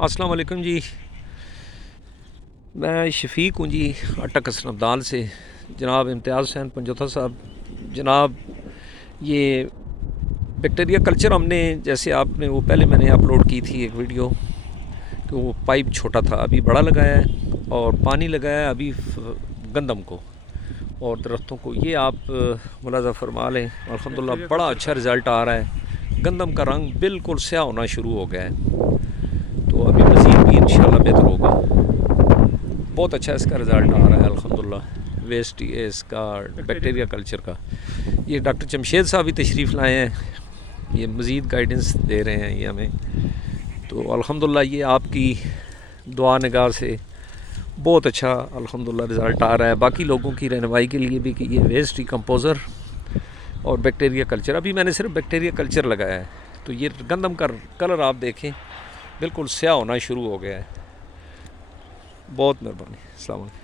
अस्सलाम वालेकुम जी। मैं शफीक हूँ जी, अटक हसन अब्दाल से। जनाब इम्तियाज़ हुसैन पंजोथा साहब, जनाब ये बैक्टीरिया कल्चर हमने, जैसे आपने वो पहले मैंने अपलोड की थी एक वीडियो कि वो पाइप छोटा था, अभी बड़ा लगाया है और पानी लगाया है अभी गंदम को और दरख्तों को। ये आप मुलाज़ा फरमा लें, अल्हम्दुलिल्लाह बड़ा अच्छा रिज़ल्ट आ रहा है। गंदम का रंग बिल्कुल स्याह होना शुरू हो गया है, तो अभी मज़ीद भी इंशाल्लाह बेहतर होगा। बहुत अच्छा इसका रिज़ल्ट आ रहा है अल्हम्दुलिल्लाह। वेस्ट ये इसका बैक्टीरिया कल्चर का। ये डॉक्टर जमशेद साहब भी तशरीफ़ लाए हैं, ये मज़ीद गाइडेंस दे रहे हैं ये हमें। तो अल्हम्दुलिल्लाह ये आपकी दुआ निगाह से बहुत अच्छा अल्हम्दुलिल्लाह रिज़ल्ट आ रहा है। बाकी लोगों की रहनुमाई के लिए भी कि ये वेस्ट डिकम्पोज़र और बैक्टीरिया कल्चर, अभी मैंने सिर्फ बैक्टीरिया कल्चर लगाया है, तो ये गंदम का कलर आप देखें बिल्कुल स्याह होना शुरू हो गया है। बहुत मेहरबानी। अस्सलाम वालेकुम।